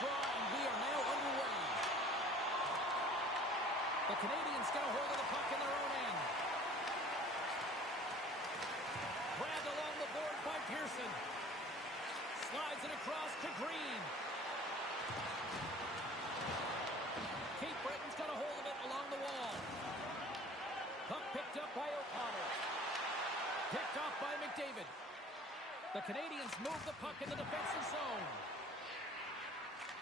draw, and we are now underway. The Canadians get a hold of the puck in their own end. Grabbed along the board by Pearson. Slides it across to Green. Cape Breton's got a hold of it along the wall. Puck picked up by O'Connor. Picked off by McDavid. The Canadians move the puck in the defensive zone.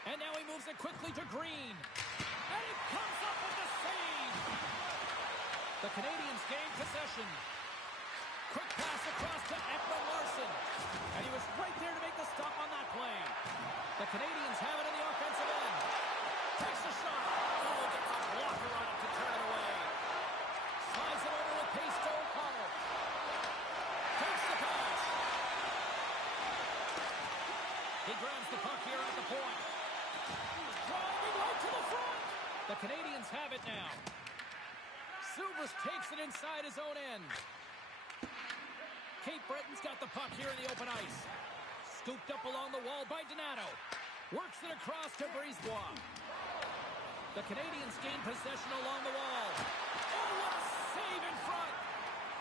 And now he moves it quickly to Green. And he comes up with the save. The Canadians gain possession. Quick pass across to Ekman Larsson. And he was right there to make the stop on that play. The Canadians have it in the offensive end. Takes a shot. Oh, the puck blocker on it to turn it away. Slides it over with pace to O'Connor. Takes the pass. He grabs the puck here at the point. Driving right to the front. The Canadians have it now. Subas takes it inside his own end. Cape Breton's got the puck here in the open ice. Scooped up along the wall by Donato. Works it across to Brisebois. The Canadians gain possession along the wall. Oh, what a save in front!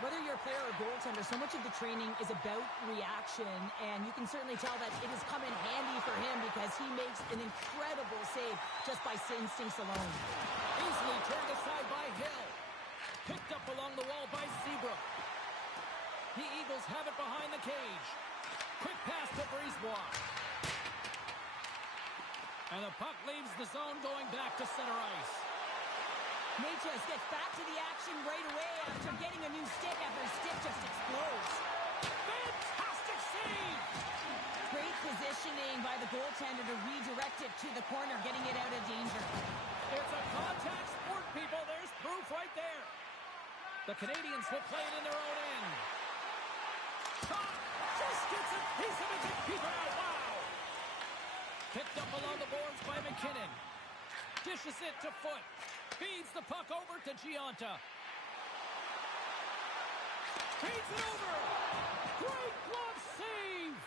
Whether you're a player or goaltender, so much of the training is about reaction, and you can certainly tell that it has come in handy for him because he makes an incredible save just by instincts alone. Easily turned aside by Hill. Picked up along the wall by Seabrook. The Eagles have it behind the cage. Quick pass to Brisebois. And the puck leaves the zone going back to center ice. Necas gets back to the action right away after getting a new stick after his stick just explodes. Fantastic save! Great positioning by the goaltender to redirect it to the corner, getting it out of danger. It's a contact sport, people. There's proof right there. The Canadians will play it in their own end. Top just gets a piece of it to keep it out. Wow! Picked up along the boards by McKinnon. Dishes it to Foot. Feeds the puck over to Gionta. Feeds it over. Great glove save.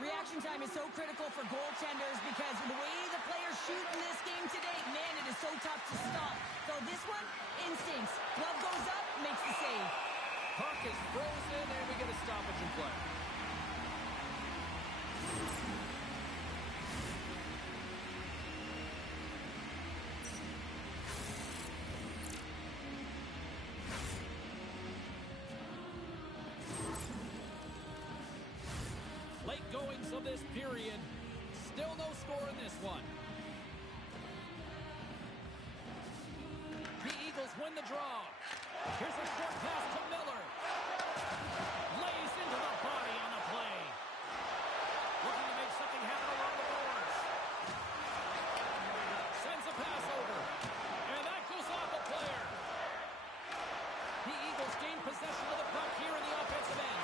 Reaction time is so critical for goaltenders because of the way the players shoot in this game today, man, it is so tough to stop. So this one, instincts. Glove goes up, makes the save. Puck is frozen, and we get a stoppage in play. Late goings of this period. Still no score in this one. The Eagles win the draw. Here's a short pass to Miller. Lays into the body on the play. Looking to make something happen along the boards. Sends a pass over. And that goes off a player. The Eagles gain possession of the puck here in the offensive end.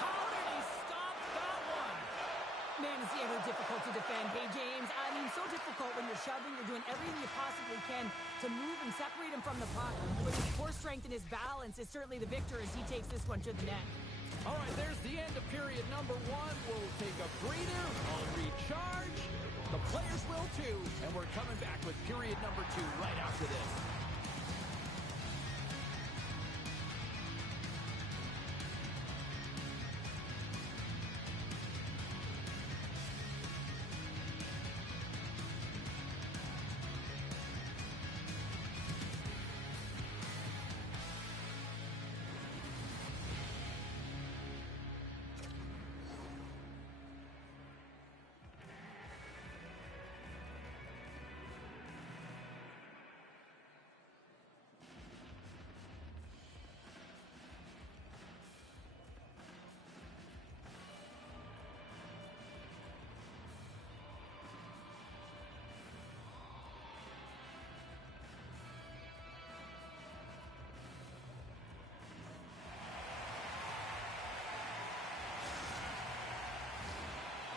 How did he stop that one? Man, is he ever difficult to defend. Hey, James, I mean, so difficult when you're shoving, you're doing everything you possibly can to move and separate him from the puck. But his core strength and his balance is certainly the victor as he takes this one to the net. All right, there's the end of period number one. We'll take a breather. I'll recharge. The players will too. And we're coming back with period number two right after this.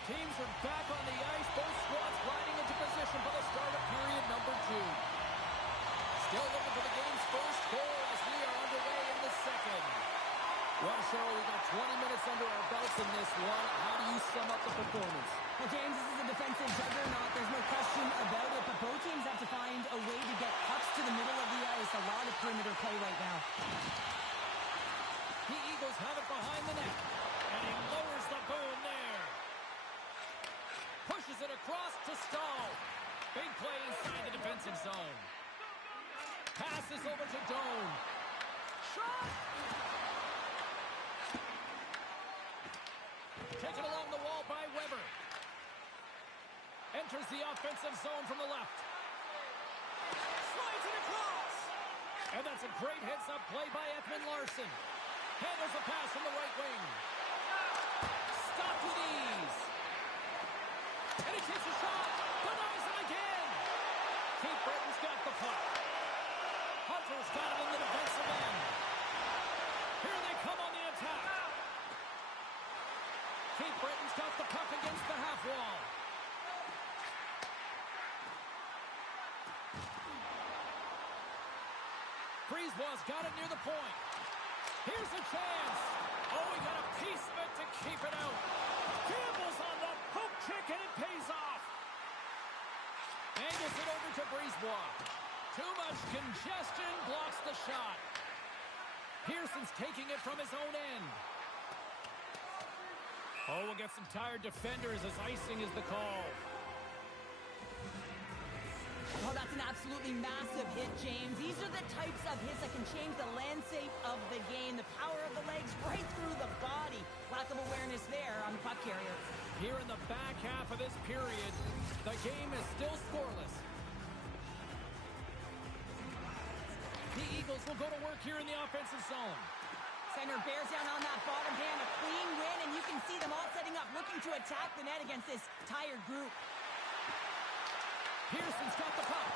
Teams are back on the ice. Both squads riding into position for the start of period number two. Still looking for the game's first goal as we are underway in the second. Well, Cheryl, we got 20 minutes under our belts in this one. How do you sum up the performance? Well, James, this is a defensive juggernaut. There's no offensive zone. Passes over to Doan. Shot! Taken along the wall by Weber. Enters the offensive zone from the left. Slides it across. And that's a great heads-up play by Ekman Larsson. Handles a pass from the right wing. Stopped with ease. And he takes a shot. Denies him again. Cape Breton's got the puck. Hunter's got it in the defensive end. Here they come on the attack. Cape Breton's got the puck against the half wall. Brisebois got it near the point. Here's a chance. Oh, he got a piece of it to keep it out. Campbell's on the poke check, and it pays off. Angles it over to Brisebois. Too much congestion blocks the shot. Pearson's taking it from his own end. Oh, we'll get some tired defenders as icing is the call. Oh, that's an absolutely massive hit, James. These are the types of hits that can change the landscape of the game. The power of the legs right through the body. Lack of awareness there on the puck carrier. Here in the back half of this period, the game is still scoreless. The Eagles will go to work here in the offensive zone. Center bears down on that bottom hand, a clean win, and you can see them all setting up, looking to attack the net against this tired group. Pearson's got the puck.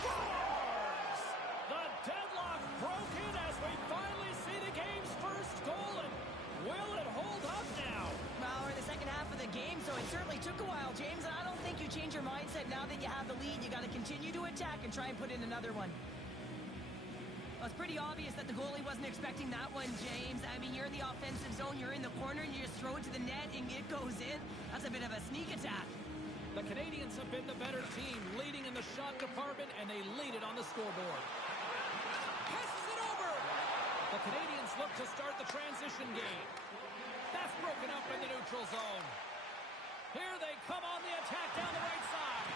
Scores! The deadlock broken as we finally see the game's first goal. And will it hold up now? Well, we're in the second half of the game, so it certainly took a while, James. And I don't think you change your mindset now that you have the lead. You got to continue to attack and try and put in another one. Well, it's pretty obvious that the goalie wasn't expecting that one, James. I mean, you're in the offensive zone, you're in the corner, and you just throw it to the net, and it goes in. That's a bit of a sneak attack. The Canadians have been the better team, leading in the shot department, and they lead it on the scoreboard. Passes it over! The Canadians look to start the transition game. That's broken up in the neutral zone. Here they come on the attack down the right side.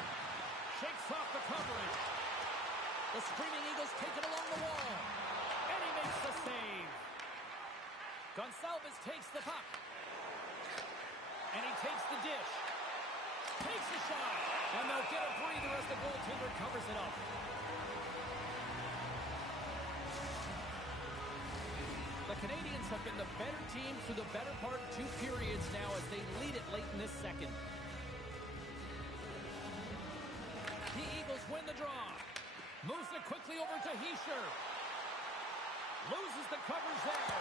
Shakes off the coverage. The Screaming Eagles take it along the wall. And he makes the save. Gonçalves takes the puck. And he takes the dish. Takes a shot. And they'll get a breather as the goaltender covers it up. The Canadians have been the better team through the better part of 2 periods now as they lead it late in this second. The Eagles win the draw. Moves it quickly over to Hischier. Loses the coverage there.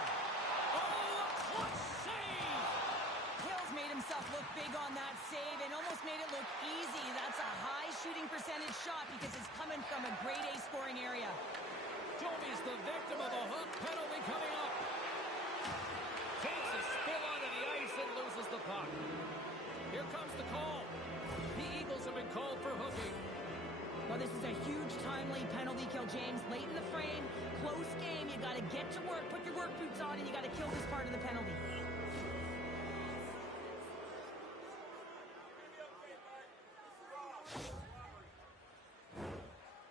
Oh, a clutch save! Hills made himself look big on that save and almost made it look easy. That's a high shooting percentage shot because it's coming from a grade A scoring area. Joby's the victim of a hook penalty coming up. Takes a spill onto the ice and loses the puck. Here comes the call. The Eagles have been called for hooking. Well, this is a huge timely penalty kill, James. Late in the frame, close game. You got to get to work, put your work boots on, and you got to kill this part of the penalty.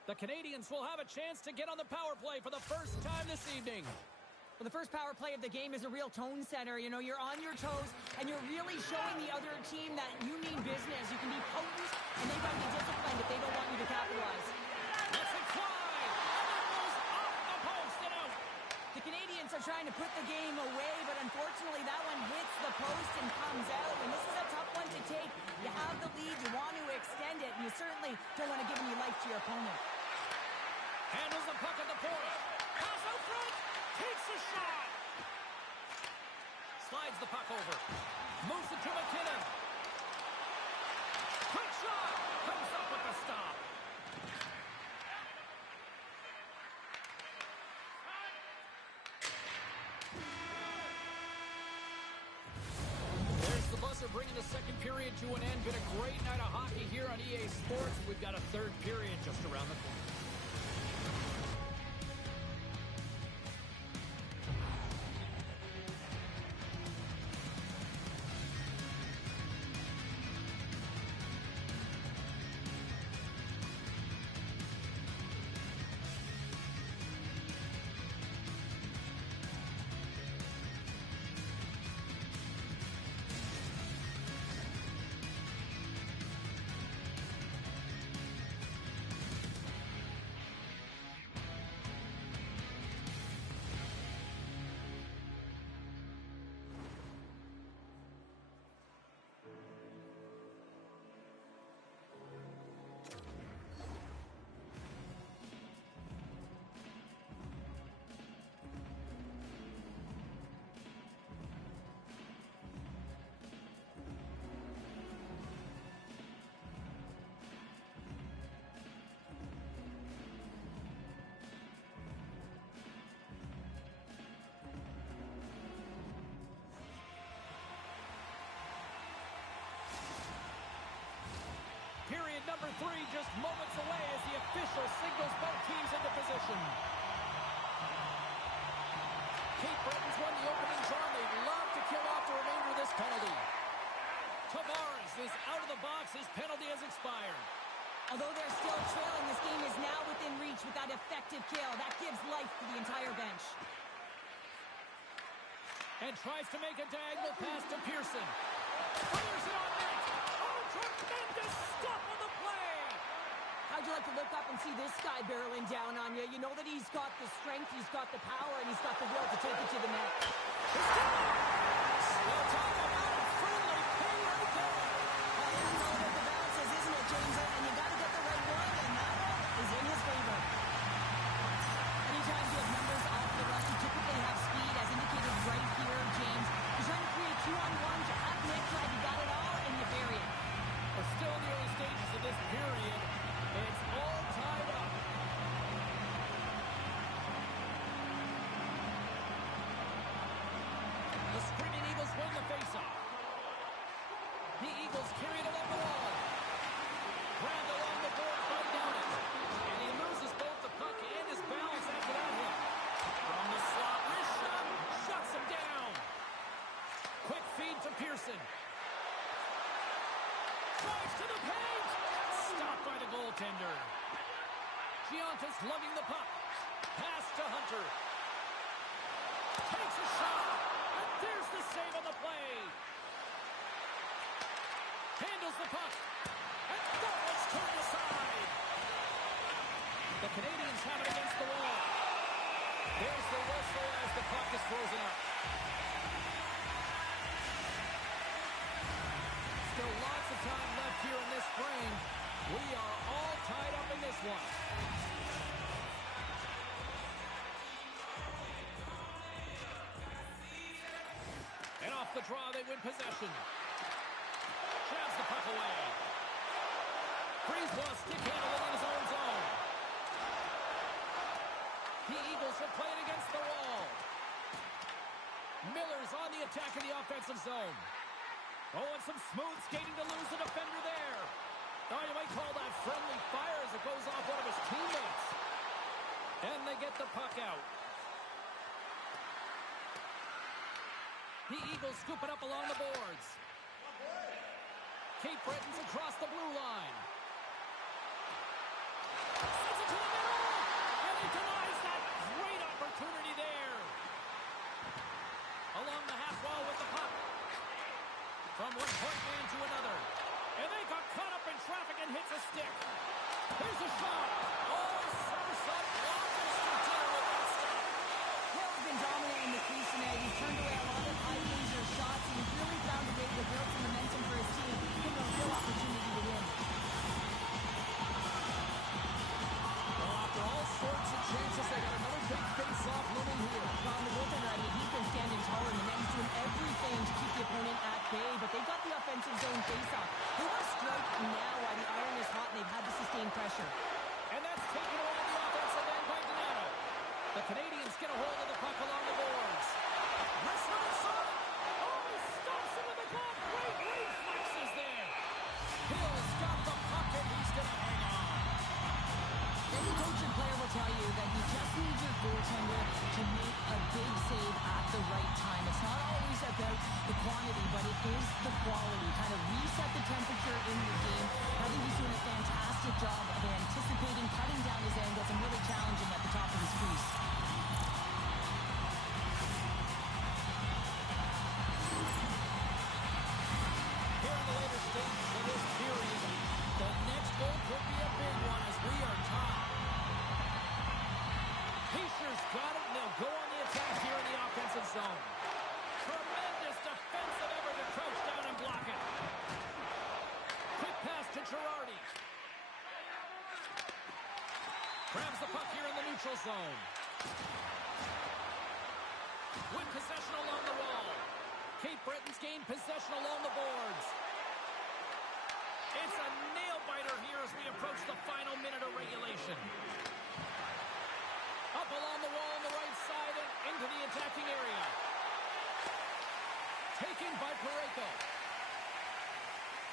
The Canadians will have a chance to get on the power play for the first time this evening. Well, the first power play of the game is a real tone setter. You know, you're on your toes, and you're really showing the other team that you mean business. You can be potent, and they've got to be disciplined if they don't want you to capitalize. Let's it fly! And it goes off the post and out. The Canadians are trying to put the game away, but unfortunately that one hits the post and comes out, and this is a tough one to take. You have the lead, you want to extend it, and you certainly don't want to give any life to your opponent. Handles the puck at the point. Pass out front. Takes a shot. Slides the puck over. Moves it to McKinnon. Quick shot. Comes up with the stop. There's the buzzer bringing the second period to an end. Been a great night of hockey here on EA Sports. We've got a third period just around the corner. three just moments away as the official signals both teams into position. Cape Breton's won the opening draw. They'd love to kill off the remainder of this penalty. Tavares is out of the box. His penalty has expired. Although they're still trailing, this game is now within reach with that effective kill. That gives life to the entire bench. And tries to make a diagonal pass to Pearson. Fires it on net. Oh, tremendous stop on the play. How'd you like to look up and see this guy barreling down on you? You know that he's got the strength, he's got the power, and he's got the will to take it to the net. Well, talk about a friendly play right there. Oh, yeah, it's all about the bounces, isn't it, James? And you got to get the right one, and that one is in his favor. Anytime you have numbers off the rush, you typically have speed, as indicated right here, James. You're trying to create 2-on-1, you have net drive, you got it all, and you bury it. We're still in the early stages of this period. It's all tied up. The Screaming Eagles win the faceoff. The Eagles carry it along the wall. Grabbed along the board by Downing. And he loses both the puck and his balance after that hit. From the slot, wrist shot, shuts him down. Quick feed to Pearson. Drives to the paint. Stopped by the goaltender. Giantis lugging the puck. Pass to Hunter. Takes a shot. And there's the save on the play. Handles the puck. And that one's turned aside. The Canadians have it against the wall. There's the whistle as the puck is frozen up. Still lots of time left here in this frame. We are all tied up in this one. And off the draw, they win possession. Grabs the puck away. Brisebois stick handling in his own zone. The Eagles will play it against the wall. Miller's on the attack in the offensive zone. Oh, and some smooth skating to lose the defender there. Oh, you might call that friendly fire as it goes off one of his teammates. And they get the puck out. The Eagles scoop it up along the boards. Cape Breton's across the blue line. Sends it to the middle. And he denies that great opportunity there. Along the half wall with the puck. From one point man to another. And they got caught up in traffic and hits a stick. Here's a shot. Oh, Somerset launches to dinner with that stop. Hill's been dominant in the crease tonight. He's turned away a lot of high danger shots, and he's really found a way to build some momentum for his team. Give him a real opportunity to win. Well, after all sorts of chances, they got another big face-off looming here. Well, on the goaltender, I mean, he's been standing tall, and the net is doing everything to keep the opponent at bay, but they got the offensive zone face-off. They want to strike now while the iron is hot, and they've had to sustain pressure. And that's taken away on the offensive end by Donato. The Canadians get a hold of the puck along the boards. Wrestling inside. Oh, he stops him with the glove. Great reflexes there. Hill's got the puck, and he's going to hang on. Any coach and player will tell you that you just need your goaltender to make a big save at the right time. It's not always about the quantity, but it is the quality. Kind of reset the temperature in the game. I think he's doing a fantastic job of anticipating, cutting down his angles, and really challenging at the top of his crease. Here in the later stages of this period, the next goal could be a big one as we are tied. Fischer's got it, and they'll go on the attack here in the offensive zone. Tremendous defensive effort to crouch down and block it. Quick pass to Girardi. Grabs the puck here in the neutral zone. Win possession along the wall. Cape Breton's gained possession along the boards. It's a nail-biter here as we approach the final minute of regulation. Up along the wall on the right side and into the attacking area. Taken by Parayko.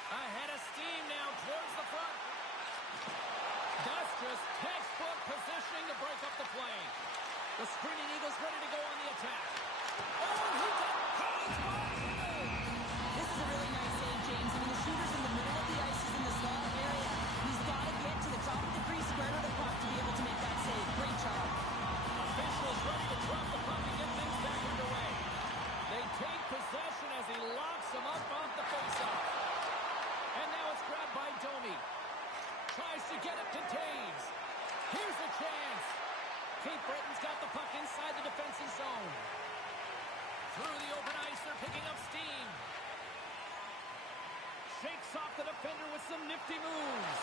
Ahead of steam now towards the front. The screening Eagles ready to go on the attack. Oh, he got This is a really nice save, James. I mean, the shooter's in the middle of the ice. He's in the slot area. He's got to get to the top of the crease, square to the puck to be able to make that save. Great job. Officials ready to drop the puck and get things back underway. They take possession as he locks him up off the faceoff. And now it's grabbed by Domi. Tries to get it to Taves. Here's a chance. Cape Breton's got the puck inside the defensive zone. Through the open ice, they're picking up steam. Shakes off the defender with some nifty moves.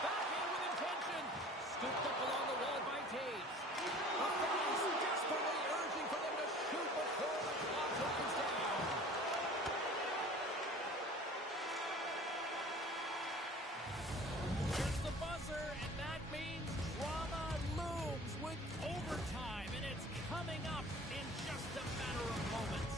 Back in with intention. Scooped up along the wall by Taves. The fans desperately urging for them to shoot before the clock runs down. Here's the buzzer, and that means drama looms with overtime, and it's coming up in just a matter of moments.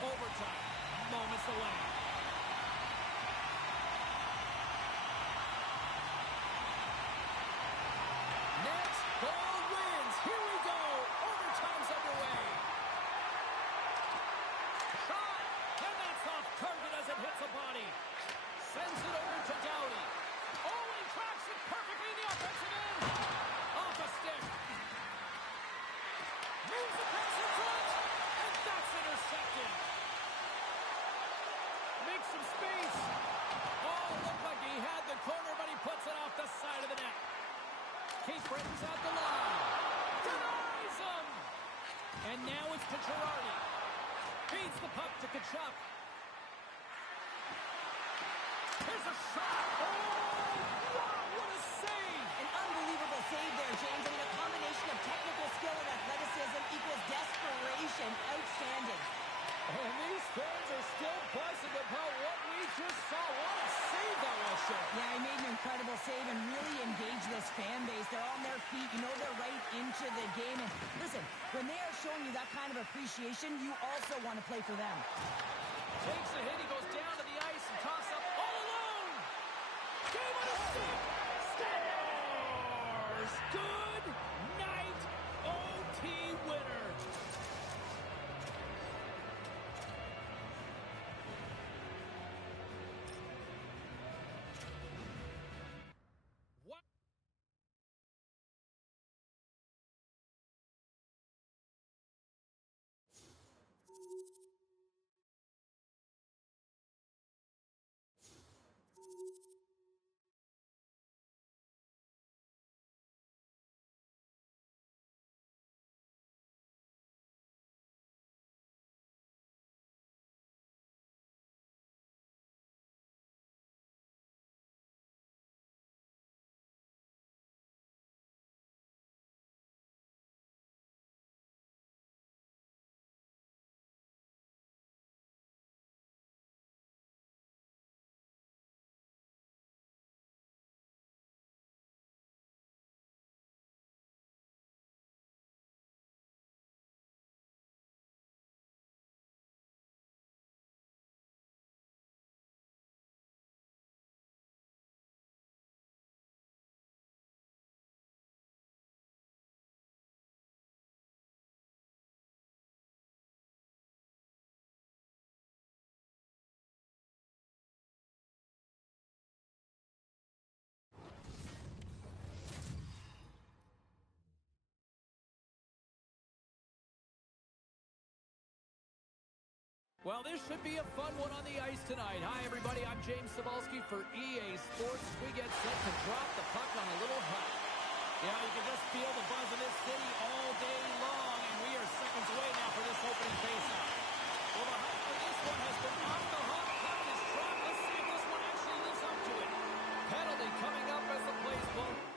Overtime, moments away. Next, goal wins. Here we go. Overtime's underway. Shot, and that's off target as it hits a body. Sends it over to Doughty. Oh, he tracks it perfectly in the offensive end. Off a stick. Moves the pass in front, and that's intercepted. Makes some space. Oh, looked like he had the corner, but he puts it off the side of the net. Cape Breton's at the line. Denies him. And now it's to Girardi. Feeds the puck to Tkachuk. Here's a shot. Oh, wow, what a save. An unbelievable save there, James. I mean, a combination of technical skill and athleticism equals desperation. Outstanding. And these fans are still buzzing about what we just saw. What a save that was, Shane. Yeah, he made an incredible save and really engaged this fan base. They're on their feet. You know they're right into the game. And listen, when they are showing you that kind of appreciation, you also want to play for them. Takes a hit. He goes down to the ice and toss up all alone. Game on a stick. Scores. Good night, OT winner. Well, this should be a fun one on the ice tonight. Hi, everybody. I'm James Cybulski for EA Sports. We get set to drop the puck on a little hut. Yeah, you can just feel the buzz of this city all day long, and we are seconds away now for this opening faceoff. Well, the hype for this one has been off the hook. Puck is dropped. Let's see if this one actually lives up to it. Penalty coming up as the play's blown.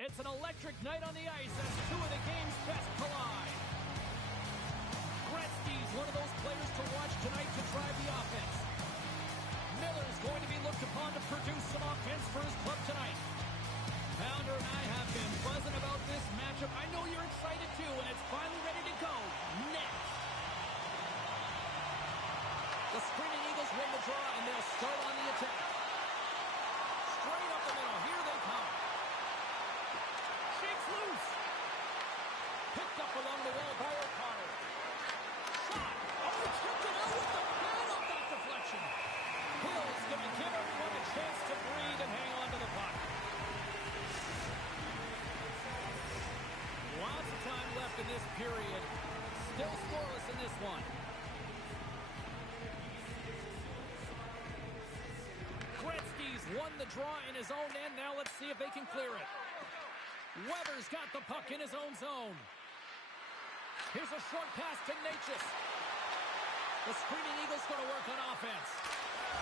It's an electric night on the ice as two of the game's best collide. Gretzky's one of those players to watch tonight to drive the offense. Miller's going to be looked upon to produce some offense for his club tonight. Pounder and I have been buzzing about this matchup. I know you're excited too, and it's finally ready to go. Next. The Screaming Eagles win the draw, and they'll start on the attack. Straight up the middle. Here they come. Shakes loose. Picked up along the wall by O'Connor. Shot. Oh, tipped it out with the pad off that deflection. Hill's going to give everyone a chance to breathe and hang on to the puck. Lots of time left in this period. Still scoreless in this one. Gretzky's won the draw in his own end. Now let's see if they can clear it. Weber's got the puck in his own zone. Here's a short pass to Necas. The Screaming Eagles going to work on offense.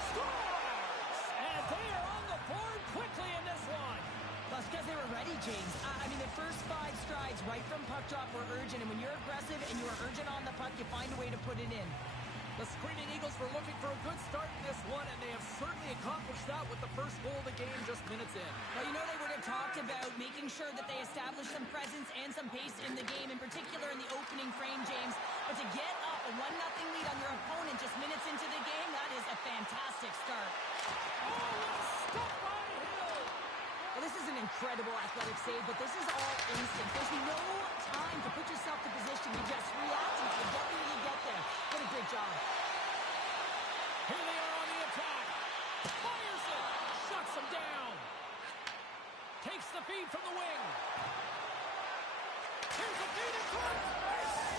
Scores! And they are on the board quickly in this one. That's because they were ready, James. I mean, the first 5 strides right from puck drop were urgent, and when you're aggressive and you're urgent on the puck, you find a way to put it in. The Screaming Eagles were looking for a good start in this one, and they have certainly accomplished that with the first goal of the game just minutes in. Well, you know, they would have talked about making sure that they established some presence and some pace in the game, in particular in the opening frame, James. But to get up a 1-0 lead on your opponent just minutes into the game, that is a fantastic start. Oh, stop by Hill! Well, this is an incredible athletic save, but this is all instant. There's no time to put yourself in position. You just react and you get where you get there. What a great job. Here they are on the attack. Fires it. Shuts them down. Takes the feed from the wing. Here's the feed in front.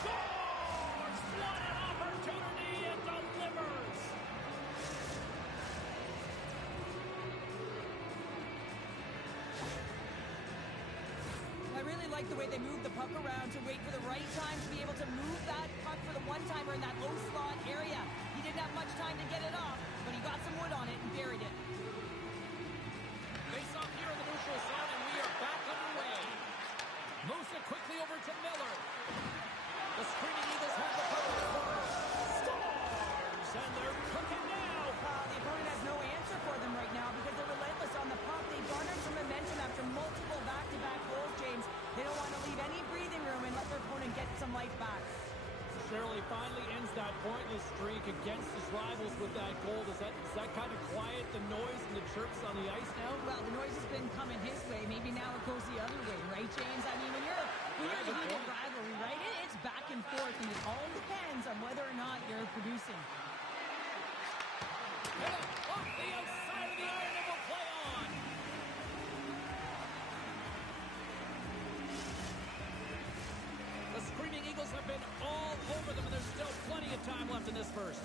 Scores! What an opportunity and delivers. I really like the way they moved the puck around to wait for the right time to be able to move that puck for the one-timer in that low slot area. He didn't have much time to get it off, but he got some wood on it and buried it. Face off here in the neutral zone, and we are back underway. Moves it quickly over to Miller. The Screaming Eagles have the puck in the corner. Scores! And they're cooking now. The opponent has no answer for them right now because they're relentless on the puck. They garnered some momentum after multiple back-to-back goals, James. They don't want to leave any breathing room and let their opponent get some life back. Shirley finally ends that pointless streak against his rivals with that goal. Does that kind of quiet the noise and the chirps on the ice now? Well, the noise has been coming his way. Maybe now it goes the other way, right, James? I mean, when you're When you're in a heated rivalry, right, it's back and forth, and it all depends on whether or not you're producing. And off the outside of the iron, and will play on. The Screaming Eagles have been all over them, and there's still plenty of time left in this first.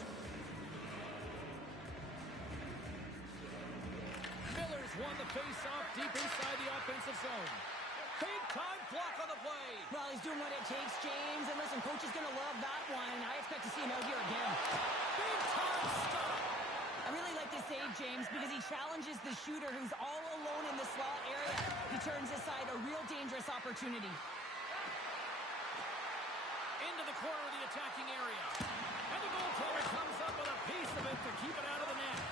Miller's won the face-off deep inside the offensive zone. Big-time block on the play. Well, he's doing what it takes, James. And listen, coach is going to love that one. I expect to see him out here again. Big-time stop. I really like this save, James, because he challenges the shooter who's all alone in the slot area. He turns aside a real dangerous opportunity. Into the corner of the attacking area. And the goaltender comes up with a piece of it to keep it out of the net.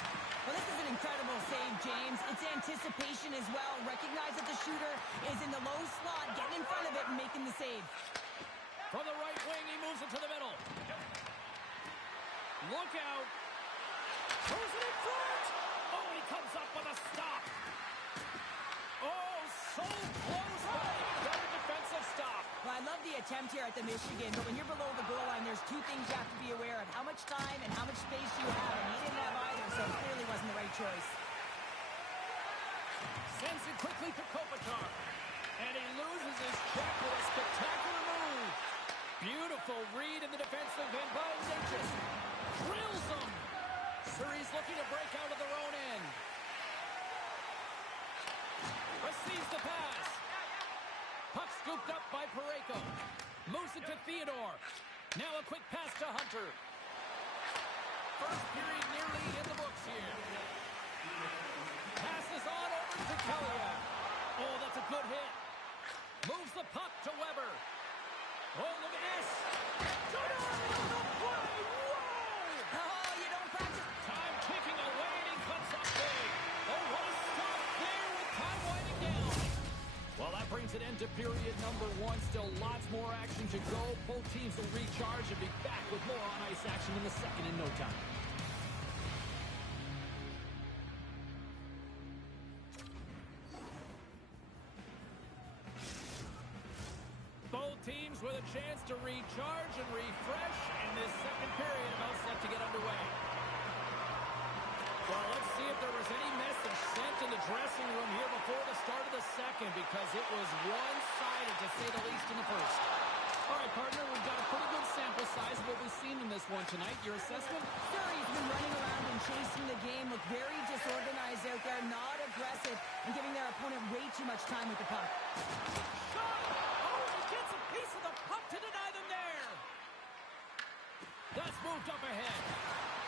Well, this is an incredible save, James. It's anticipation as well. Recognize that the shooter is in the low slot, getting in front of it and making the save. From the right wing, he moves it to the middle. Look out. Throws it in front. Oh, and he comes up with a stop. Oh, so close, but an even better defensive stop. Well, I love the attempt here at the Michigan, but when you're below the goal line, there's two things you have to be aware of. How much time and how much space you have, and he didn't have either, so it clearly wasn't the right choice. Sends it quickly to Kopitar. And he loses his check with a spectacular move. Beautiful read in the defensive end by Zajac. Drills him. Surrey's looking to break out of their own end. Receives the pass. Puck scooped up by Parayko. Moves it to Theodore. Now a quick pass to Hunter. First period nearly in the books here. Passes on over to Kelly. Oh, that's a good hit. Moves the puck to Weber. Oh, look at this. Jordan on the play. Whoa! Oh, you don't practice. Time ticking away, and he cuts off big. Oh, what a stop there with time winding down. Well, that brings an end to period number one. Still lots more action to go. Both teams will recharge and be back with more on-ice action in the second in no time. Both teams with a chance to recharge and refresh, and this second period about set to get underway. Well, let's see if there was any message sent in the dressing room here before the start of the second, because it was one-sided, to say the least, in the first. All right, partner, we've got a pretty good sample size of what we've seen in this one tonight. Your assessment? Surrey's been running around and chasing the game, look very disorganized out there, not aggressive, and giving their opponent way too much time with the puck. Shot! Oh, he gets a piece of the puck to deny them there. That's moved up ahead.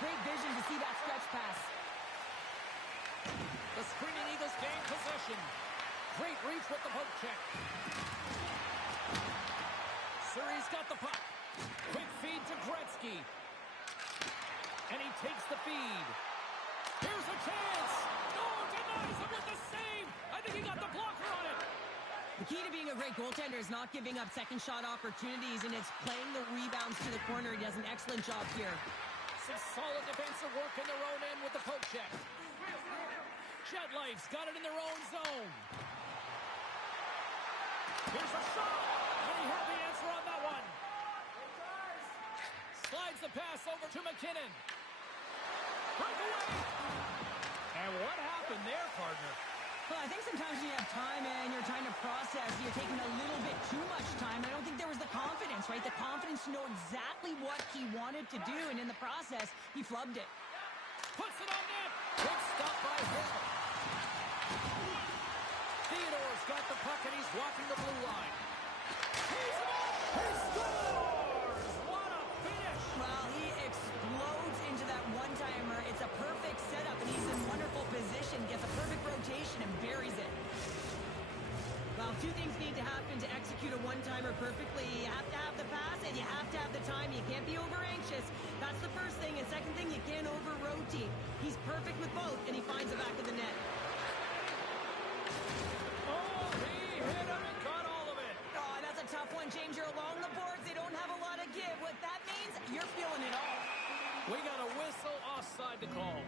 Great vision to see that stretch pass. The Screaming Eagles gain possession. Great reach with the poke check. Surrey's got the puck. Quick feed to Gretzky. And he takes the feed. Here's a chance. Oh, denies him with the save. I think he got the blocker on it. The key to being a great goaltender is not giving up second shot opportunities, and it's playing the rebounds to the corner. He does an excellent job here. Some solid defensive work in their own end with the poke check. Jet Life's got it in their own zone. Here's a shot. And he had the answer on that one. Slides the pass over to McKinnon. Breakaway. And what happened there, partner? Well, I think sometimes when you have time and you're trying to process, you're taking a little bit too much time. I don't think there was the confidence, right? The confidence to know exactly what he wanted to do, and in the process, he flubbed it. Puts it on net. Good stop by Hill. Theodore's got the puck, and he's walking the blue line. He's up. He scores! What a finish! Well, he explodes into that one-timer. It's a perfect setup, and he's in wonderful position. Gets a perfect rotation and buries it. Well, two things need to happen to execute a one-timer perfectly. You have to have the pass, and you have to have the time. You can't be over-anxious. That's the first thing. And second thing, you can't over-rotate. He's perfect with both, and he finds the back of the net. Oh, he hit him and got all of it. Oh, that's a tough one, James. You're along the boards. They don't have a lot of give. What that means, you're feeling it all. We got a whistle offside to call.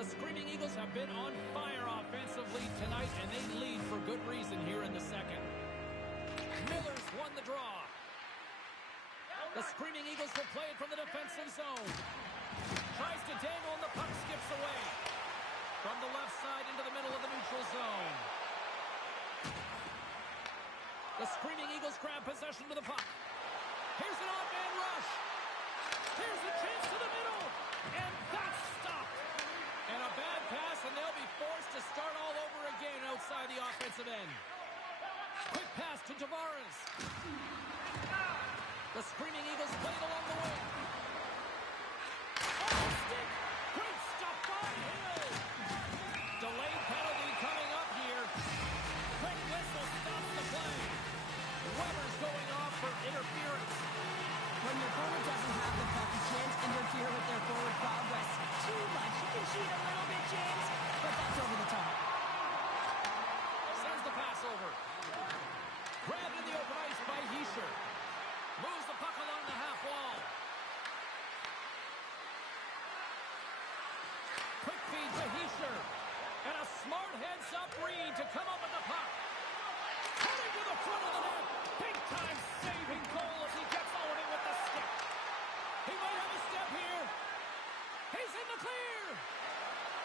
The Screaming Eagles have been on fire offensively tonight, and they lead for good reason here in the second. Miller's won the draw. The Screaming Eagles will play it from the defensive zone. Tries to dangle, and the puck skips away. From the left side into the middle of the neutral zone. The Screaming Eagles grab possession to the puck. Here's an odd-man rush. Here's a chance to the middle. And that's stopped. And a bad pass, and they'll be forced to start all over again outside the offensive end. Quick pass to Tavares. The Screaming Eagles play it along the wing. Oh, stick! Great stop by Hill. Delayed penalty coming up here. Quick whistle stops the play. Weber's going off for interference. When your opponent doesn't have the puck, you can't interfere with their forward progress too much. You can cheat a little bit, James, but that's over the top. Sends the pass over. Grabbed in the open ice by Hischier. Moves the puck along the half wall. Quick feed to Hischier. And a smart heads-up read to come up with the puck. Coming to the front of the net. Big-time saving goal as he gets on it with the stick. He might have a step here. He's in the clear.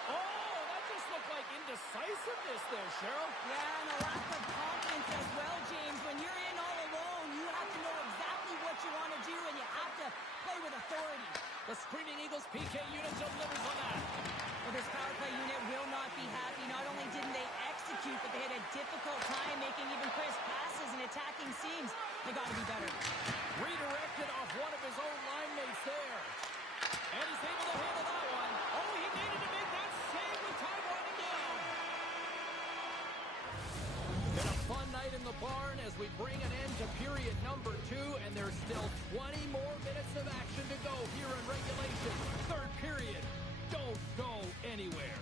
Oh, that just looked like indecisiveness there, Cheryl. Yeah, and a lack of confidence as well, James. When you're in all alone, you have to know exactly what you want to do, and you have to play with authority. The Screaming Eagles PK unit delivers on that. Well, this power play unit will not be happy. Not only didn't they execute, but they had a difficult time making even crisp passes and attacking seams. They got to be better. Redirected off one of his own line mates there. And he's able to handle that one. Oh, he needed to make that save with time running down. Been a fun night in the barn as we bring an end to period number 2, and there's still 20 more minutes of action to go here in regulation. Third period. Don't go anywhere.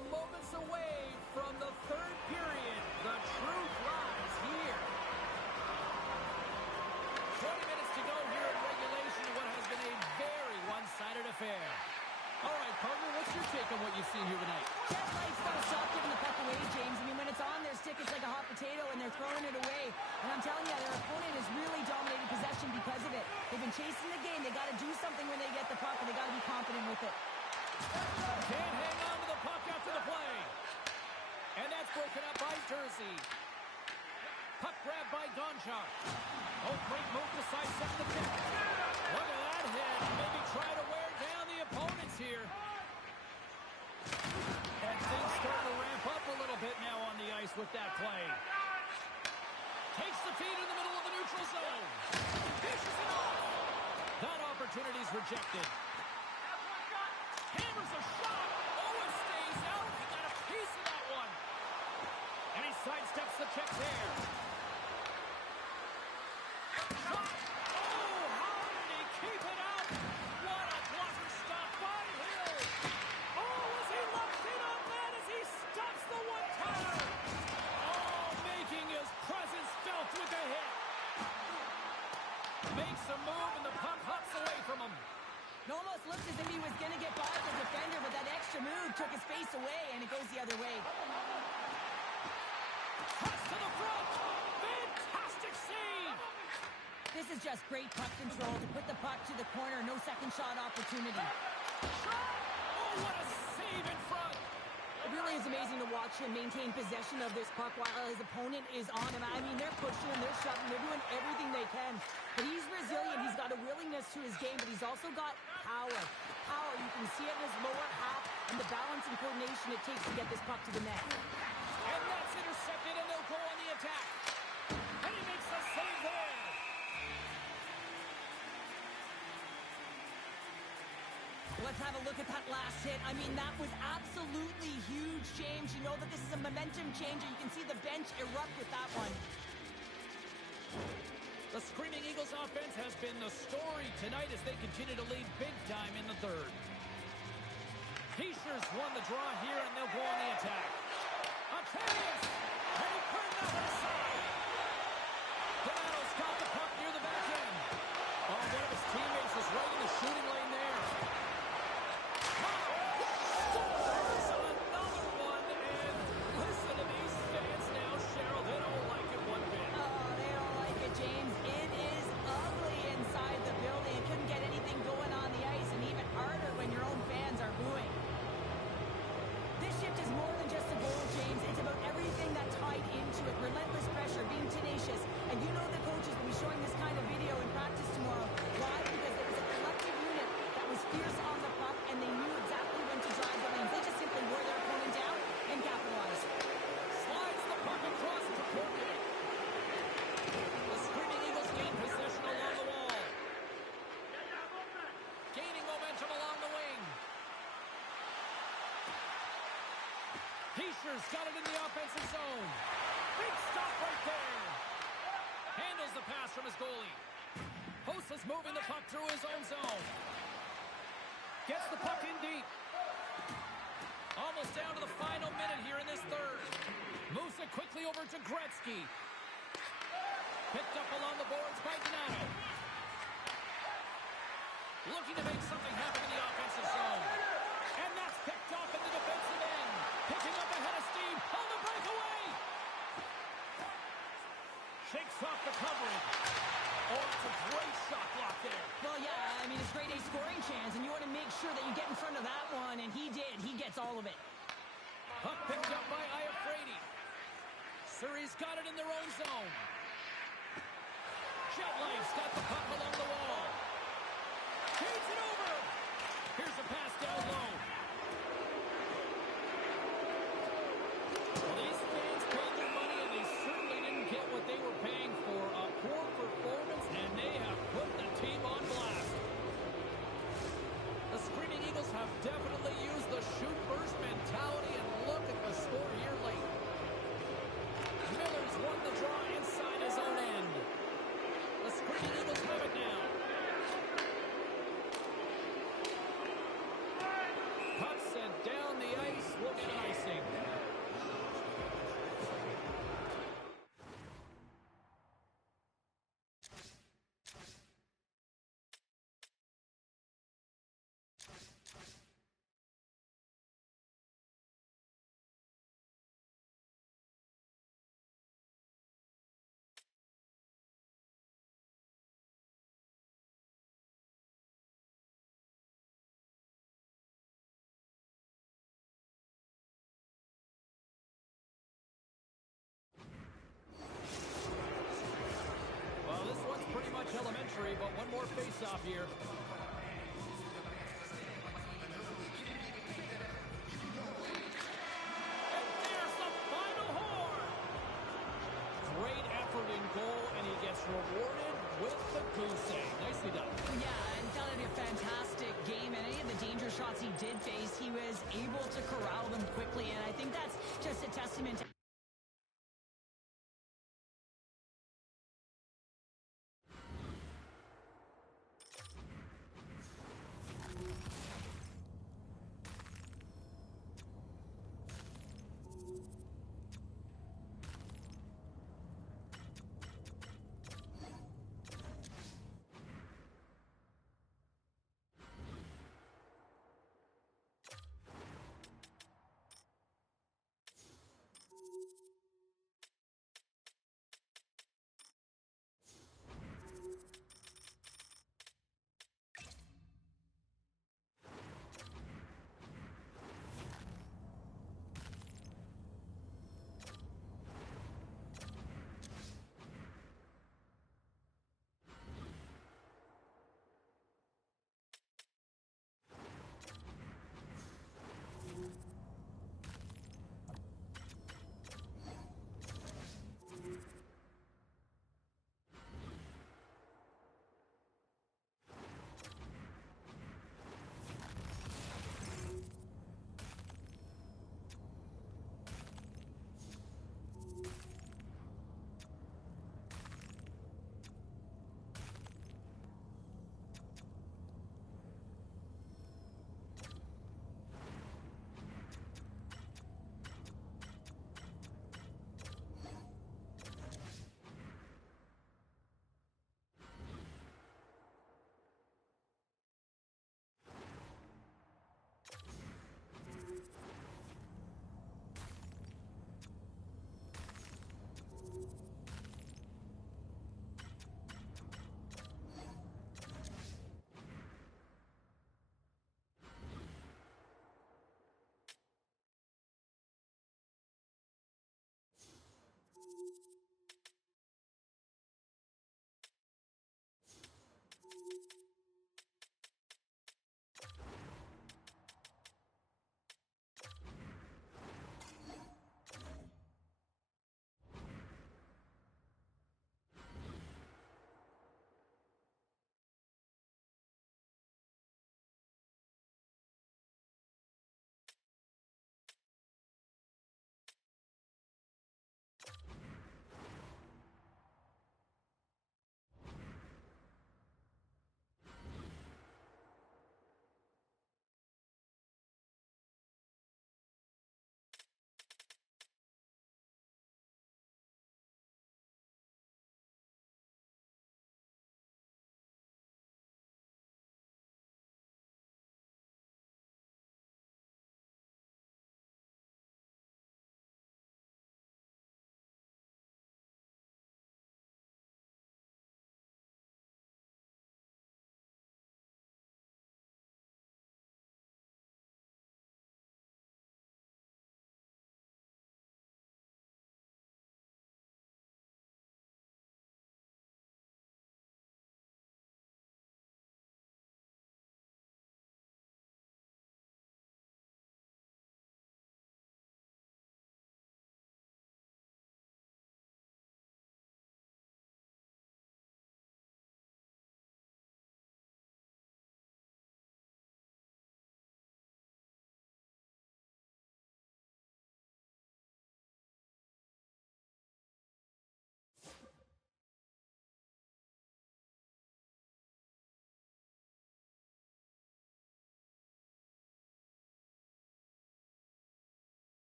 Moments away from the third period. The truth lies here. 20 minutes to go here in regulation in what has been a very one-sided affair. All right, partner, what's your take on what you've seen here tonight? Jet Light's got to stop giving the puck away, James. I mean, when it's on their stick, it's like a hot potato, and they're throwing it away. And I'm telling you, their opponent is really dominating possession because of it. They've been chasing the game. They got to do something when they get the puck, and they got to be confident with it. Can't hang on to the puck after the play. And that's broken up by Jersey. Puck grab by Gonchar. Oh, great move to sidestep the pick. Look at that hit. Maybe try to wear down the opponents here. And things start to ramp up a little bit now on the ice with that play. Takes the feed in the middle of the neutral zone. Dishes it off. That opportunity's rejected. Hammers a shot. Oh, it stays out. He got a piece of that one. And he sidesteps the check there. Shot. Oh, how did he keep it out? What a blocker stop by Hill. Oh, as he locks in on that as he stops the one-timer. Oh, making his presence felt with a hit. Makes a move and the puck hops away from him. It almost looked as if he was going to get by the defender, but that extra move took his face away, and it goes the other way. Press to the front. Fantastic save. This is just great puck control to put the puck to the corner. No second shot opportunity. Shot. Oh, what a save in front. It really is amazing to watch him maintain possession of this puck while his opponent is on him. I mean, they're pushing him, they're shoving, they're doing everything they can. But he's resilient. He's got a willingness to his game, but he's also got power. Power, you can see it in his lower half and the balance and coordination it takes to get this puck to the net. And that's intercepted, and they'll go attack. And he makes the save there. Let's have a look at that last hit. I mean, that was absolutely huge, James. You know that this is a momentum changer. You can see the bench erupt with that one. The Screaming Eagles offense has been the story tonight as they continue to lead big time in the third. Pacers won the draw here, and they'll go on the attack. Octavius! And he turned that one aside. Donato's got the puck near the back end. Oh, one of his teammates is right in the shooting lane there. Scores another one, and listen to these fans now, Cheryl. They don't like it one bit. Oh, they don't like it, James. It is ugly inside the building. It couldn't get anything going on the ice, and even harder when your own fans are booing. This shift is more than just a goal, James. It's about everything that tied into it. Relentless pressure, being tenacious. And you know the coaches will be showing this kind of video in practice tomorrow. Why? Because it was a collective unit that was fierce on the puck, and they knew exactly when to drive the lanes. They just simply wore their opponent down and capitalized. Slides the puck across to Courtney. The Screaming Eagles gain possession along the wall. Gaining momentum along the wing. Pacers got it in the offensive zone. Big stop right there. Handles the pass from his goalie. Host is moving the puck through his own zone. Gets the puck in deep. Almost down to the final minute here in this third. Moves it quickly over to Gretzky. Picked up along the boards by Donato. Looking to make something happen in the offensive zone. And that's picked off in the defensive end. Picking up ahead of steam on the breakaway. Shakes off the covering. Oh, it's a great shot block there. Well, yeah, I mean, it's grade A scoring chance, and you want to make sure that you get in front of that one, and he did. He gets all of it. Puck picked up by Iafrate. Surrey's got it in their own zone. Jetlife's got the puck along the wall. Feeds it over. Here's a pass down low. Well, these fans paid their money, and they certainly didn't get what they were paying for. A poor performance, and they have put the team on blast. The Screaming Eagles have definitely used the shoot-first mentality, and look at the score here late. Miller's won the draw inside his own end. The Screaming Eagles have it now. Puck sent down the ice. We'll get icing. Well, this one's pretty much elementary, but one more face-off here. And there's the final horn! Great effort in goal, and he gets rewarded with the goose egg. Nicely done. Yeah, and that would be a fantastic game. And any of the danger shots he did face, he was able to corral them quickly. And I think that's just a testament to